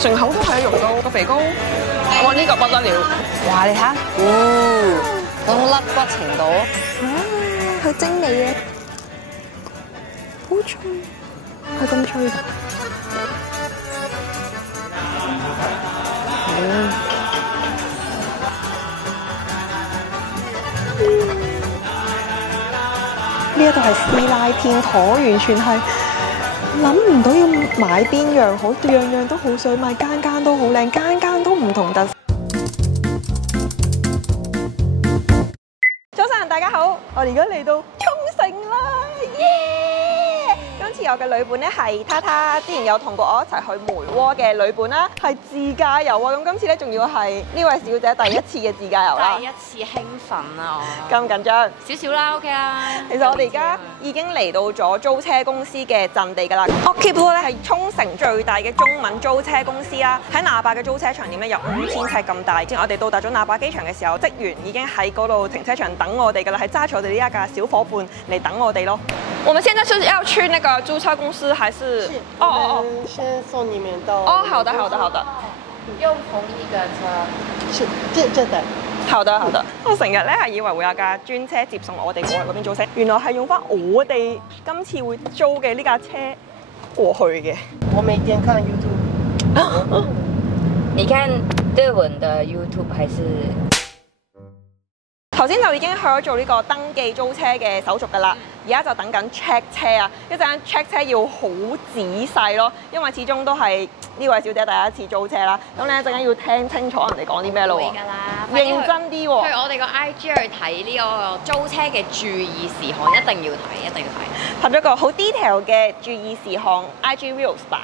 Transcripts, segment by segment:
成口都係肉到個肥膏，哇！呢個不得了，哇！你睇下，嗰種甩骨程度，佢精美嘅，好脆，係咁脆㗎。呢一度係師奶片妥，完全係諗唔到要買邊樣好，樣樣都好想買，間間都好靚，間間都唔同特色。早晨，大家好，我哋而家嚟到沖繩啦，耶！今次我嘅旅伴咧係他他，之前有同過我一齊去梅窩嘅旅伴啦，係自駕遊啊！咁今次咧仲要係呢位小姐第一次嘅自駕遊啦，第一次興奮啊！我咁緊張？少少啦，OK 啦。其實我哋而家已經嚟到咗租車公司嘅陣地㗎啦。Okippo 咧係沖繩最大嘅中文租車公司啦。喺那霸嘅租車場點咧有5000尺咁大。之前我哋到達咗那霸機場嘅時候，職員已經喺嗰度停車場等我哋㗎啦，係揸住我哋呢一架小伙伴嚟等我哋咯。我們現在是要去那個租車公司，還是？先送你們到。哦，好的，好的，好的。用同一個車。是這的。好的，好的。我成日咧係以為會有架專車接送我哋過去嗰邊租車，原來係用翻我哋今次會租嘅呢架車過去嘅。我每天看 YouTube。你看日文的 YouTube 還是？頭先就已經去咗做呢個登記租車嘅手續㗎啦，而家就等緊 check 車啊！一陣間 check 車要好仔細咯，因為始終都係呢位小姐第一次租車啦。咁你一陣間要聽清楚人哋講啲咩咯喎，㗎啦，認真啲喎。去我哋個 IG 去睇呢個租車嘅注意事項，一定要睇，一定要睇。拍咗個好 detail 嘅注意事項 IG Reels 版。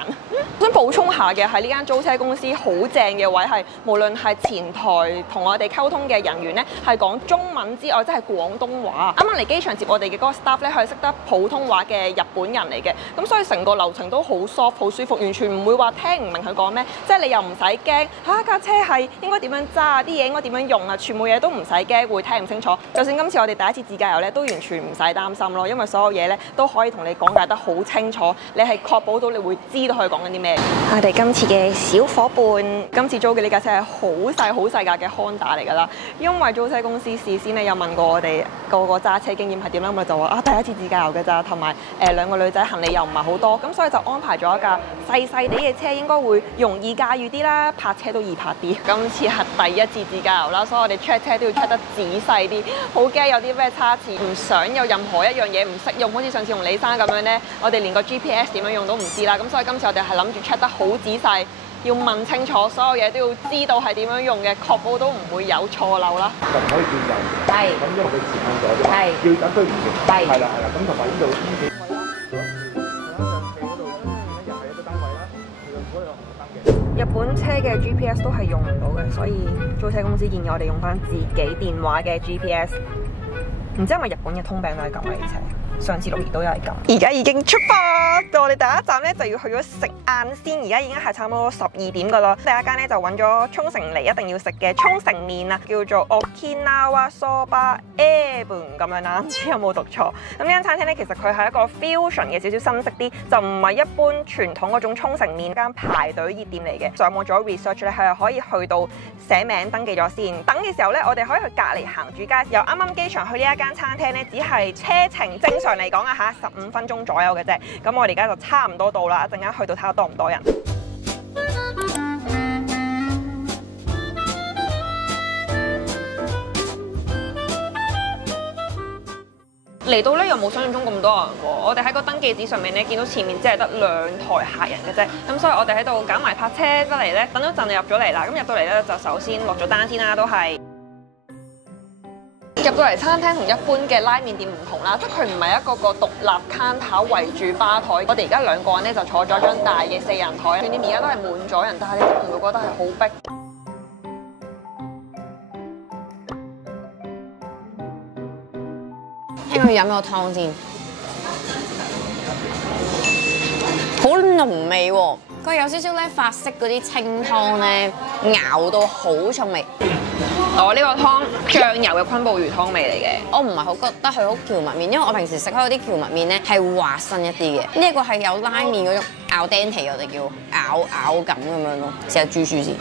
想補充下嘅係呢間租車公司好正嘅位係，無論係前台同我哋溝通嘅人員咧，係講中文之外，即係廣東話。啱啱嚟機場接我哋嘅嗰個 staff 咧，佢係識得普通話嘅日本人嚟嘅，咁所以成個流程都好 soft 好舒服，完全唔會話聽唔明佢講咩，即係你又唔使驚嚇架車係應該點樣揸啊，啲嘢應該點樣用啊，全部嘢都唔使驚會聽唔清楚。就算今次我哋第一次自駕遊咧，都完全唔使擔心咯，因為所有嘢咧都可以同你講解得好清楚，你係確保到你會知道佢講緊啲咩。我哋今次嘅小伙伴，今次租嘅呢架車係好細架嘅 Honda 嚟㗎啦，因為租車公司事先咧有問過我哋個揸車經驗係點啦，咁就話第一次自駕遊嘅咋，同埋兩個女仔行李又唔係好多，咁所以就安排咗一架細啲嘅車，應該會容易駕馭啲啦，泊車都易泊啲。今次係第一次自駕遊啦，所以我哋 check 車都要 check 得仔細啲，好驚有啲咩差池，唔想有任何一樣嘢唔識用，好似上次同李生咁樣呢，我哋連個 GPS 點樣用都唔知啦，咁所以今次我哋係諗住 check 得好仔細。要問清楚，所有嘢都要知道係點樣用嘅，確保都唔會有錯漏啦。就唔可以轉右嘅，係。咁因為佢時間咗啫，係。要等佢完成。係。係啦，咁同埋呢度呢幾位啦，上地嗰度又係一個單位啦，嗰度紅燈嘅。日本車嘅 GPS 都係用唔到嘅，所以租車公司建議我哋用翻自己電話嘅 GPS。唔知係咪日本嘅通病都係咁嘅，而且上次6月都有係咁。而家已經出發到我哋第一站咧，就要去咗食晏先。而家已經係差唔多12點㗎啦。第一間咧就揾咗沖繩嚟一定要食嘅沖繩麵啊，叫做 Okinawa Soba Ebon 咁樣啦，唔知有冇讀錯。咁呢間餐廳咧，其實佢係一個 fusion 嘅，少少新式啲，就唔係一般傳統嗰種沖繩麵間排隊熱店嚟嘅。上網做咗 research 咧，係可以去到寫名登記咗先。等嘅時候咧，我哋可以去隔離行主街，由啱啱機場去呢一間餐廳咧，只係車程正常嚟講啊嚇15分鐘左右嘅啫。咁我哋而家就差唔多到啦，一陣間去到睇下多唔多人。嚟到咧又冇想象中咁多人喎，我哋喺個登記紙上面咧見到前面只係得2台客人嘅啫，咁所以我哋喺度揀埋泊車得嚟咧，等咗陣就入咗嚟啦。咁入到嚟咧就首先落咗單先啦，都係入到嚟餐廳同一般嘅拉麵店唔同啦，即係佢唔係一個獨立 counter 圍住吧台。我哋而家2個人咧就坐咗張大嘅4人台，店而家都係滿咗人，但係你唔會覺得係好逼。聽佢飲個湯先，好濃味喎！佢有少少咧法式嗰啲清湯咧，熬到好重味。我呢個湯醬油嘅昆布魚湯味嚟嘅。我唔係好覺得佢好蕎麥麵，因為我平時食開嗰啲蕎麥麵咧係滑身一啲嘅，呢一個係有拉麵嗰種咬釘皮，我哋叫咬感咁樣咯。試下豬書先，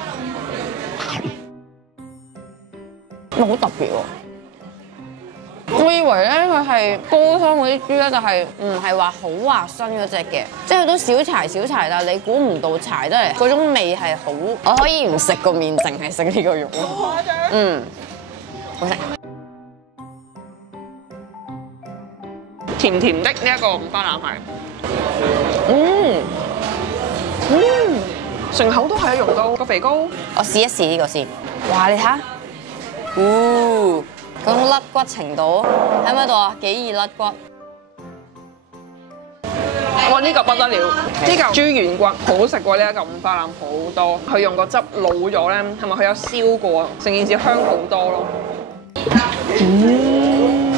好特別喎！我以為咧佢係高湯嗰啲豬咧，就係唔係話好滑身嗰隻嘅，即係佢都小柴，但係你估唔到柴得嚟嗰種味係好，我可以唔食個麵，淨係食呢個肉咯。好食。甜甜的呢一個五花腩係，成口都係溶到個肥膏。我試一試呢個先。哇！你睇下，嗰種甩骨程度喺唔喺度啊？幾易甩骨。哇！呢個不得了，呢嚿豬軟骨好食過呢一嚿五花腩好多。佢用個汁老咗咧，係咪佢有燒過？成件事香好多咯。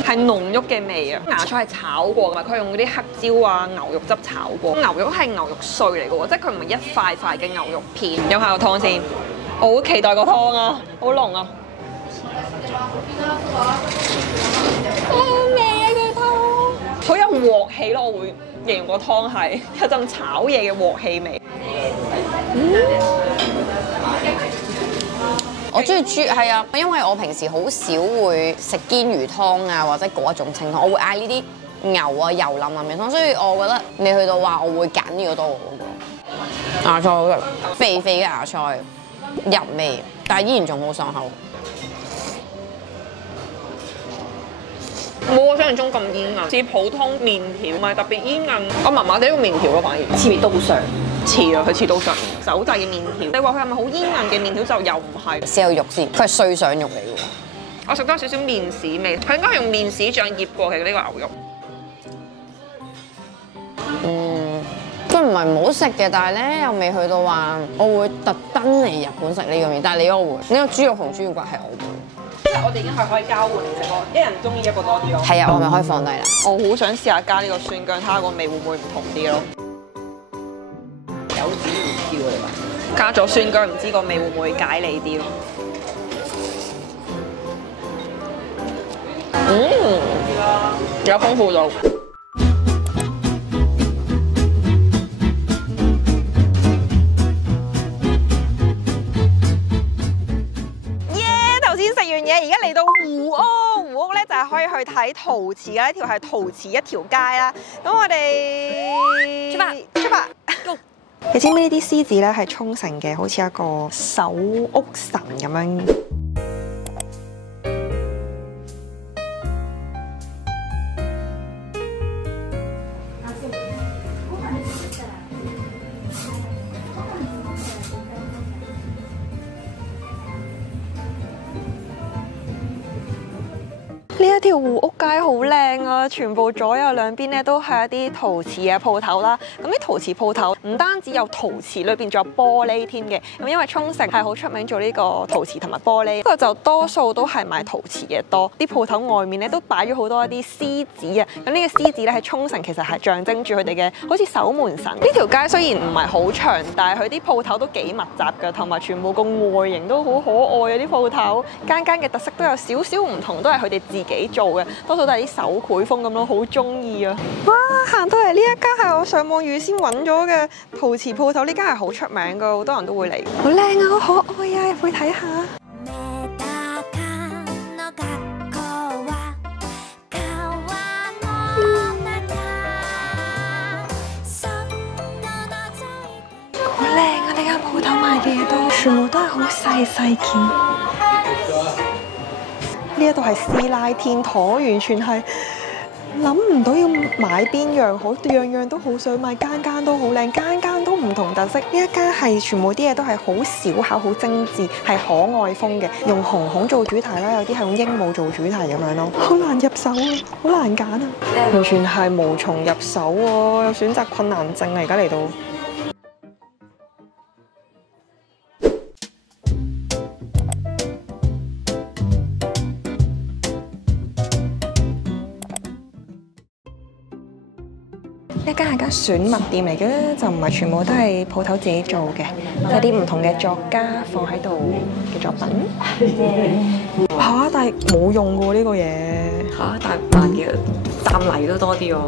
係濃郁嘅味啊！芽菜係炒過㗎嘛，佢用嗰啲黑椒啊、牛肉汁炒過。牛肉係牛肉碎嚟嘅喎，即係佢唔係一塊塊嘅牛肉片。飲下個湯先，我好期待個湯啊，好濃啊！好味啊個湯，好有鑊氣咯！我會形容個湯係有陣炒嘢嘅鑊氣味。我中意豬係啊，因為我平時好少會食煎魚湯啊，或者嗰一種清湯，我會嗌呢啲牛啊油淋嘅湯，所以我覺得未去到話我會揀呢個多過嗰個。芽菜好食，肥肥嘅芽菜入味，但係依然仲好爽口。冇我想象中咁煙韌，似普通麵條，唔係特別煙韌。我麻麻地個麵條咯，反而似刀上，似啊，佢似刀上手製嘅麵條。你話佢係咪好煙韌嘅麵條就又唔係。試下肉先，佢係碎上肉嚟嘅喎。我食多少少麵豉味，佢應該係用麵豉醬醃過嘅呢個牛肉。佢唔係唔好食嘅，但係咧又未去到話我會特登嚟日本食呢個麵。但係你嗰個會，呢個豬肉同豬軟骨係我會。即係我哋已經係可以交換嚟食咯，一人中意一個多啲咯。係啊，我咪可以放低啦。我好想試下加呢個酸薑，睇下個味會唔會唔同啲咯。有紙唔知喎你話？加咗酸薑，唔知個味會唔會解膩啲咯？有豐富度。而家嚟到湖屋咧就係可以去睇陶瓷嘅，呢條係陶瓷一條街啦。咁我哋出發 ，Go！ 你知唔知呢啲獅子咧係沖繩嘅，好似一個守屋神咁樣。呢一條湖屋街好靚啊！全部左右兩邊咧都係一啲陶瓷嘅鋪頭啦。咁啲陶瓷鋪頭唔單止有陶瓷，裏邊仲有玻璃添嘅。咁因為沖繩係好出名做呢個陶瓷同埋玻璃，不過就多數都係賣陶瓷嘅多。啲鋪頭外面咧都擺咗好多一啲獅子啊。咁呢個獅子咧喺沖繩其實係象徵住佢哋嘅好似守門神。呢條街雖然唔係好長，但係佢啲鋪頭都幾密集㗎，同埋全部個外形都好可愛啊！啲鋪頭間間嘅特色都有少少唔同，都係佢哋自己做嘅，多數都係啲手繪風咁咯，好中意啊！哇，行到嚟呢一間係我上網預先揾咗嘅陶瓷鋪頭，呢間係好出名噶，好多人都會嚟。好靚啊，好可愛啊，入去睇下。好靚啊！呢間鋪頭賣嘅嘢都全部都係好細件。呢一度係師奶天堂，完全係諗唔到要買邊樣好，樣樣都好想買，間間都好靚，間間都唔同特色。呢一間係全部啲嘢都係好小巧、好精緻，係可愛風嘅，用紅孔做主題啦，有啲係用鸚鵡做主題咁樣咯。好難入手啊，好難揀啊，完全係無從入手喎，有選擇困難症啊！而家嚟到。一間係間選物店嚟嘅，就唔係全部都係鋪頭自己做嘅，有啲唔同嘅作家放喺度嘅作品。嚇！但係冇用嘅喎呢個嘢。嚇，但係萬幾啖泥都多啲喎。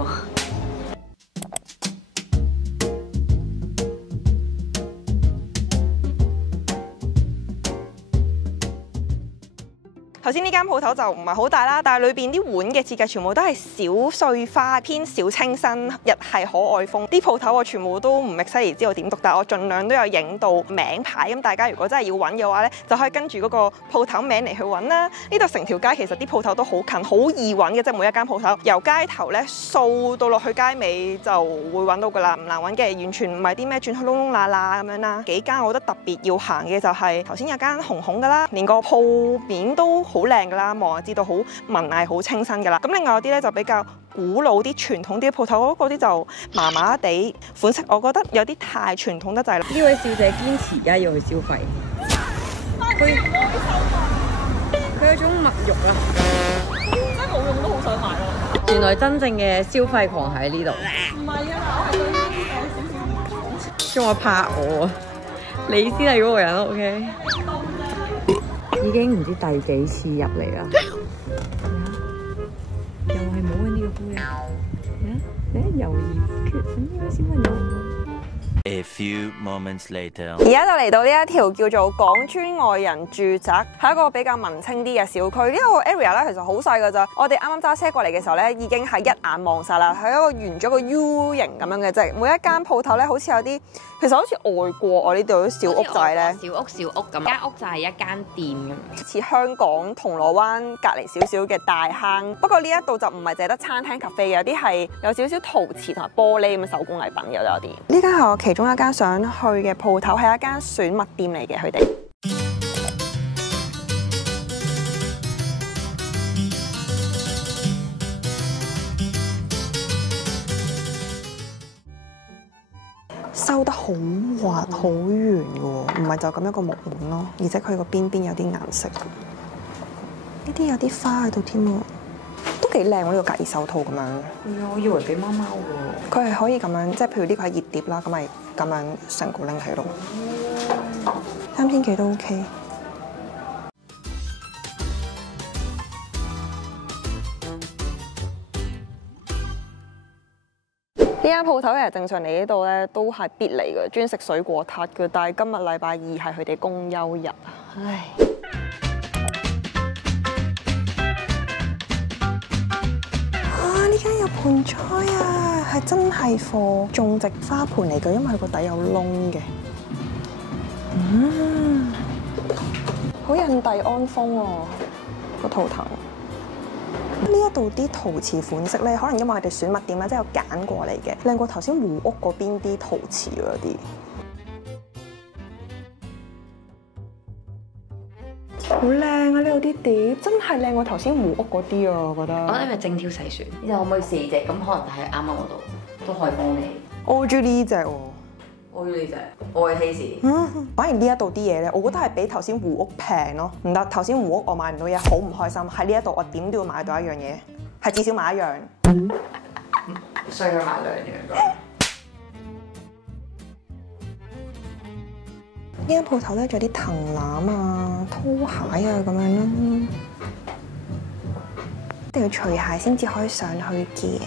頭先呢間鋪頭就唔係好大啦，但係裏邊啲碗嘅設計全部都係小碎花，偏小清新，日系可愛風。啲鋪頭我全部都唔 exactly知道點讀，但係我盡量都有影到名牌。咁大家如果真係要揾嘅話呢，就可以跟住嗰個鋪頭名嚟去揾啦。呢度成條街其實啲鋪頭都好近，好易揾嘅，即係每一間鋪頭由街頭呢掃到落去街尾就會揾到㗎啦，唔難揾嘅，完全唔係啲咩轉去窿窿罅罅咁樣啦。幾間我覺得特別要行嘅就係頭先有間紅紅㗎啦，連個鋪面都好靚㗎啦，望就知道好文藝、好清新㗎啦。咁另外有啲咧就比較古老啲、傳統啲嘅鋪頭，嗰啲就麻麻地款式，我覺得有啲太傳統得滯啦。呢位小姐堅持而家要去消費，佢有種物慾啊！真係冇用都好想買咯。原來真正嘅消費狂喺呢度。唔係啊，我係對呢啲仲話拍我啊！你先係嗰個人 ，OK？ 已經唔知第幾次入嚟啦，又係冇緊呢個杯啊！你猶豫決定呢個小朋友。A few moments later， 而家就嚟到呢一條叫做港村外人住宅，係一個比較文青啲嘅小區。呢個 area 咧其實好細㗎咋，我哋啱啱揸車過嚟嘅時候咧，已經係一眼望晒啦，係一個圓咗個 U 型咁樣嘅啫。每一間鋪頭咧，好似有啲，其實好似外國我呢度啲小屋仔咧，小屋咁，間屋就係一間店咁，似香港銅鑼灣隔離少少嘅大坑。不過呢一度就唔係淨係得餐廳 cafe， 有啲係有少少陶瓷同埋玻璃咁嘅手工藝品嘅都有啲。呢間係我其中一間想去嘅鋪頭，係一間選物店嚟嘅，佢哋。收得好滑好圓嘅喎，唔係就咁一個木碗咯，而且佢個邊邊有啲顏色，呢啲有啲花喺度添喎，都幾靚喎，呢個隔熱手套咁樣。我以為俾貓貓喎。佢係可以咁樣，即係譬如呢個係熱碟啦，咁咪咁樣成個拎起咯，3000幾都 OK。呢間鋪頭其實正常嚟呢度咧都係必嚟嘅，專食水果撻嘅。但係今日禮拜二係佢哋公休日啊，唉！啊，呢間有盆栽啊，係真係貨種植花盆嚟嘅，因為佢個底有窿嘅。好印第安風喎，個圖騰。呢一度啲陶瓷款式咧，可能因為佢哋選物店咧，即係有揀過嚟嘅，靚過頭先湖屋嗰邊啲陶瓷嗰啲。好靚啊！呢度啲碟真係靚過頭先湖屋嗰啲啊，我覺得。我覺得係精挑細選，呢度可唔可以4隻？咁可能係啱啱我度，都可以幫你。我中意呢隻喎。我要呢隻，我係 Hazy。反而呢一度啲嘢咧，我覺得係比頭先湖屋平咯。唔得，頭先湖屋我買唔到嘢，好唔開心。喺呢一度我點都要買到一樣嘢，係至少買一樣。所以佢買2樣。呢間鋪頭咧，仲有啲藤籃啊、拖鞋啊咁樣啦，一定要除鞋先至可以上去嘅。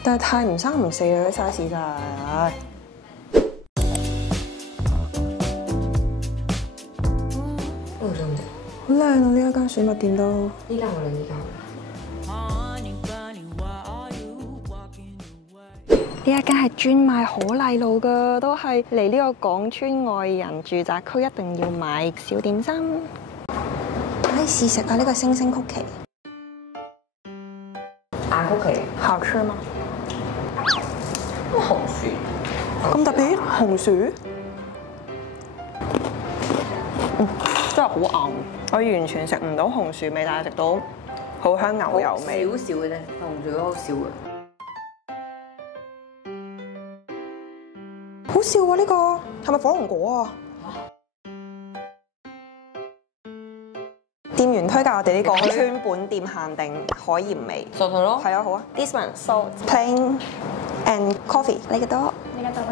但係太唔三唔四啦，啲 size 真係。好靚啊！呢一間選物店都。呢間我哋呢呢一間係專賣好麗路㗎，都係嚟呢個港村外人住宅區一定要買小點心。可以試食下呢個星星曲奇。硬曲奇，好吃嗎？紅薯。咁特別，紅薯。真係好硬，我完全食唔到紅薯味，但係食到好香牛油味。少少嘅啫，紅薯都好少嘅。好笑啊！呢個係咪火龍果啊？店員推介我哋呢個川本店限定海鹽味。就佢咯。係啊，好啊。This one salt plain and coffee。呢個多。呢個多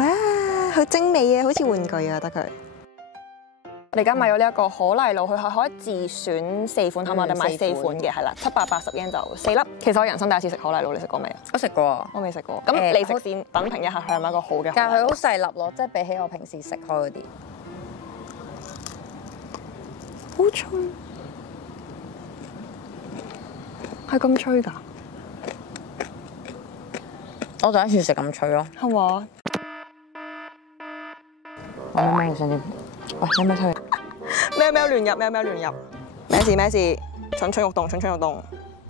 哇，好精美啊，好似玩具啊，得佢。我哋而家買咗呢一個可麗露，佢係可以自選4款，係咪？我哋買4款嘅，係啦，780 yen 就4粒。其實我人生第一次食可麗露，你食過未啊？我食過啊。我未食過。咁你食先，品評一下佢係咪一個好嘅？但係佢好細粒咯，即係比起我平時食開嗰啲。好脆，係咁脆㗎？我第一次食咁脆咯。係嘛？我咩咩想點？喂，有咩推？喵喵亂入，喵喵亂入。咩事咩事？蠢蠢欲動，蠢蠢欲動。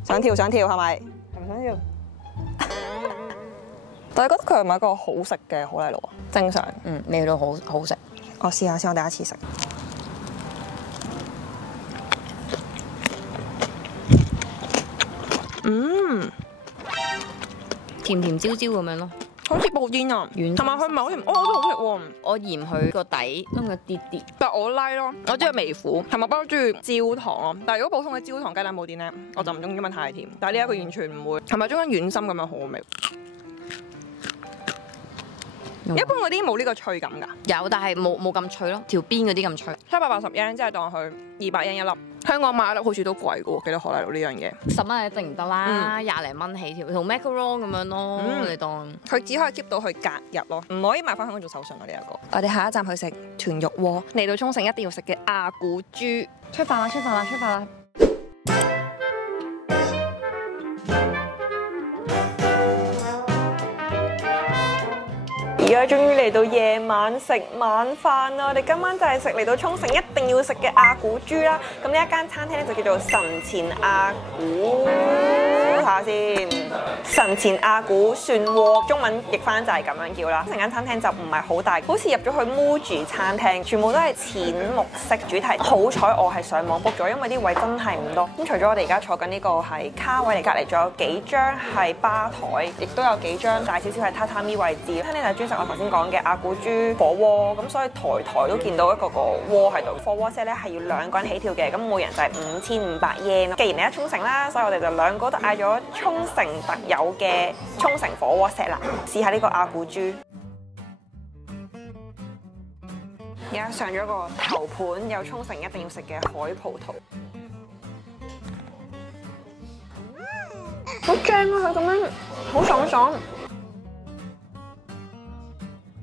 想跳想跳係咪？唔想跳。但係覺得佢係咪一個好食嘅可麗露啊？正常。味道好好食。我試下先，我第一次食。甜甜焦焦咁樣咯，好似布甸啊，同埋佢唔係好甜，我覺得好食喎。我嫌佢個底燶咗啲啲，但我 like 咯，我中意微苦，同埋不嬲中意焦糖咯。但係如果普通嘅焦糖雞蛋布甸咧，我就唔中意，因為太甜。但係呢一個完全唔會，係咪中間軟心咁樣好味？一般嗰啲冇呢個脆感㗎。有，但係冇咁脆咯，條邊嗰啲咁脆。780 yen 即係當佢200 yen 一粒。香港買一粒好似都貴嘅喎，幾多可麗露呢樣嘢？10蚊一定唔得啦，20零蚊起條，同 macaron 咁樣咯，你當。佢只可以 keep 到佢隔日咯，唔可以買翻香港做手信咯呢一個。我哋下一站去食豚肉鍋，嚟到沖繩一定要食嘅阿古豬。出發啦！出發啦！出發啦！而家終於嚟到夜晚食晚飯啦！我哋今晚就係食嚟到沖繩一定要食嘅阿古豬啦。咁呢一間餐廳咧就叫做神前阿古，睇下先。神前阿古蒜鍋，中文譯翻就係咁樣叫啦。成間餐廳就唔係好大，好似入咗去 Muji 餐廳，全部都係淺綠色主題。好彩我係上網 book 咗，因為啲位真係唔多。咁除咗我哋而家坐緊呢個係卡位嚟，隔離仲有幾張係吧台，亦都有幾張大少少係榻榻米位置。餐廳就專食我頭先講嘅阿古豬火鍋，咁所以台都見到一個鍋喺度。火鍋 set 咧係要2個人起跳嘅，咁每人就係5500 yen。既然你喺沖繩啦，所以我哋就2個都嗌咗沖繩特有嘅沖繩火鍋 set 啦。試下呢個阿古豬。而家上咗個頭盤，有沖繩一定要食嘅海葡萄。好正啊！佢咁樣好爽爽。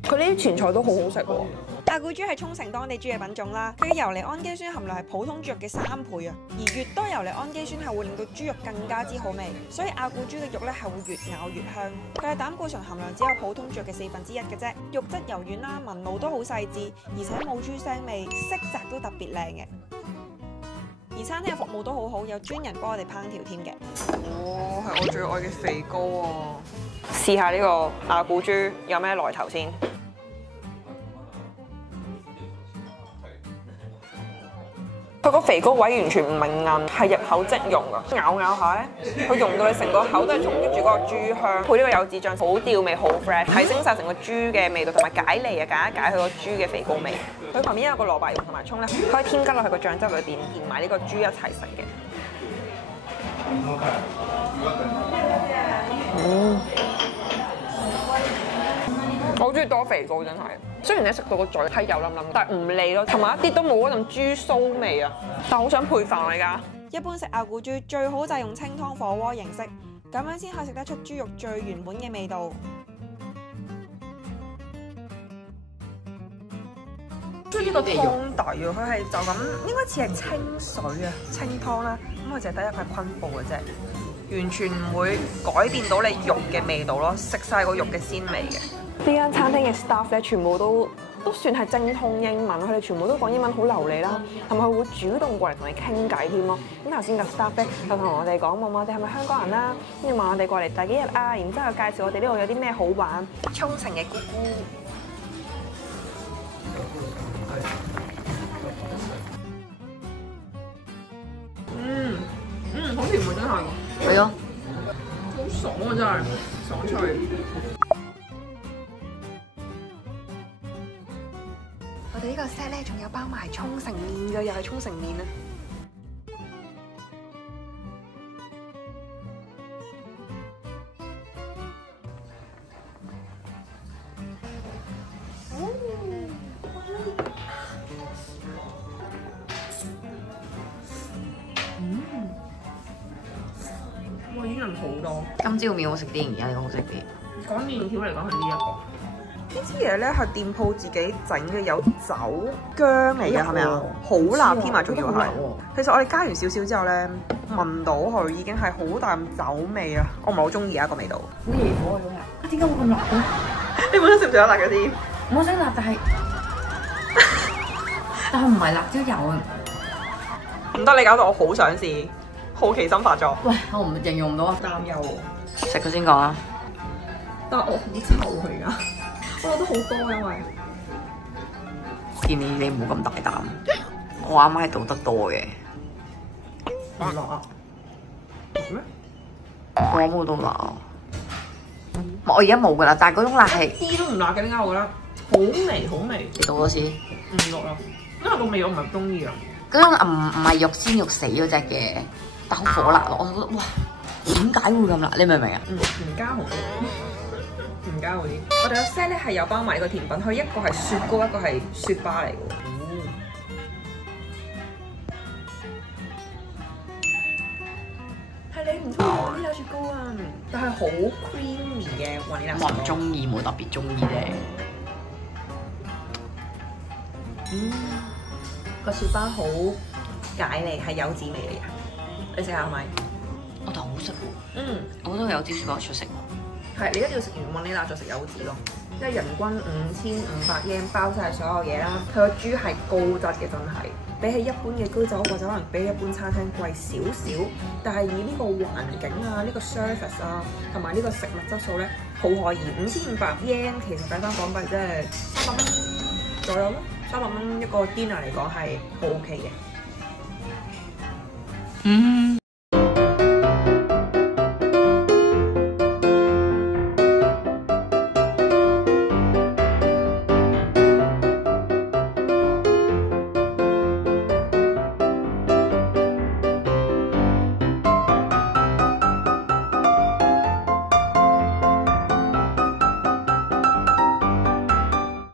佢呢啲前菜都好好食喎。阿古豬係沖繩當地豬嘅品種啦，佢嘅游離氨基酸含量係普通豬肉嘅3倍啊，而越多游離氨基酸係會令到豬肉更加之好味，所以阿古豬嘅肉咧係會越咬越香。佢嘅膽固醇含量只有普通豬肉嘅1/4嘅啫，肉質柔軟啦，紋路都好細緻，而且冇豬腥味，色澤都特別靚嘅。而餐廳嘅服務都好好，有專人幫我哋烹調添嘅。哦，係我最愛嘅肥膏喎！試下呢個阿古豬有咩來頭先。佢個肥膏位完全唔明硬，係入口即溶㗎，咬下咧，佢溶到你成個口都係充斥住嗰個豬香，配呢個柚子醬好調味，好 fresh，提升晒成個豬嘅味道，同埋解膩啊，解一解佢個豬嘅肥膏味。佢旁邊有個蘿蔔蓉同埋葱咧，可以添加落去個醬汁裏邊，連埋呢個豬一齊食嘅。我好中意多肥膏真係，雖然你食到個嘴係油淋淋，但係唔膩咯，同埋一啲都冇嗰陣豬騷味啊！但係好想配飯嚟㗎。一般食阿古豬最好就係用清湯火鍋形式，咁樣先可以食得出豬肉最原本嘅味道。中意呢個湯底啊，佢係就咁，應該似係清水啊，清湯啦，咁佢就係得一塊昆布嘅啫，完全唔會改變到你肉嘅味道咯，食晒個肉嘅鮮味嘅。呢間餐廳嘅 staff 咧，全部都算係精通英文，佢哋全部都講英文好流利啦，同埋佢會主動過嚟同你傾偈添咯。咁頭先個 staff 咧就同我哋講，問我哋係咪香港人啦，跟住問我哋過嚟第幾日啊，然之後介紹我哋呢度有啲咩好玩。沖繩嘅姑姑。好甜喎真係。係啊。好爽啊真係，爽脆。我哋哋呢個 set 咧仲有包埋沖繩麵嘅，又係沖繩麵啊！哇！已經人好多。今朝麵好食啲，而家呢個好食啲。講麵條嚟講係呢一個。呢支嘢咧係店鋪自己整嘅，有酒薑嚟嘅，係咪啊？好辣添啊，仲要係。其實我哋加完少少之後咧，聞到佢已經係好淡酒味啊！我唔係好中意啊個味道。好熱火嗰種啊！點解會咁辣嘅？你本身食唔食得辣嗰啲？我識辣，但係唔係辣椒油啊！唔得，你搞到我好想試，好奇心發作。喂，我唔形容唔到啊！擔憂喎，食佢先講啊！但係我好臭佢㗎，我覺得好多因為。建議你唔好咁大膽，我啱啱係倒得多嘅。唔辣啊？咩？我冇到辣啊！我而家冇㗎啦，但係嗰種辣係啲都唔辣嘅，點解我覺得好微好微？你倒多次。唔落啦，因為個味我唔係中意啊。嗰種唔係肉鮮肉死嗰隻嘅，但好火辣咯！我覺得哇，點解會咁辣？你明唔明啊？唔加紅啲，唔加嗰啲。我哋個 set 咧係有包埋呢個甜品，佢一個係雪糕，一個係雪巴嚟嘅。係你唔中意雲呢拿雪糕啊？但係好 creamy 嘅雲呢拿雪糕。我唔中意，冇特別中意啫。個雪巴好解膩，係柚子味嚟嘅。你食下係咪？我覺得好食喎。嗯，我覺得有啲雪糕出食喎。係你一定要食完雲呢拿再食柚子咯。即係人均5500 yen 包晒所有嘢啦。佢個豬係高質嘅，真係比起一般嘅居酒屋或者可能比起一般餐廳貴少少，但係以呢個環境啊、呢個 service 啊同埋呢個食物質素咧，好可以。5500 yen 其實計翻港幣即係300蚊左右咯。300蚊一個 dinner 嚟講係好 OK 嘅。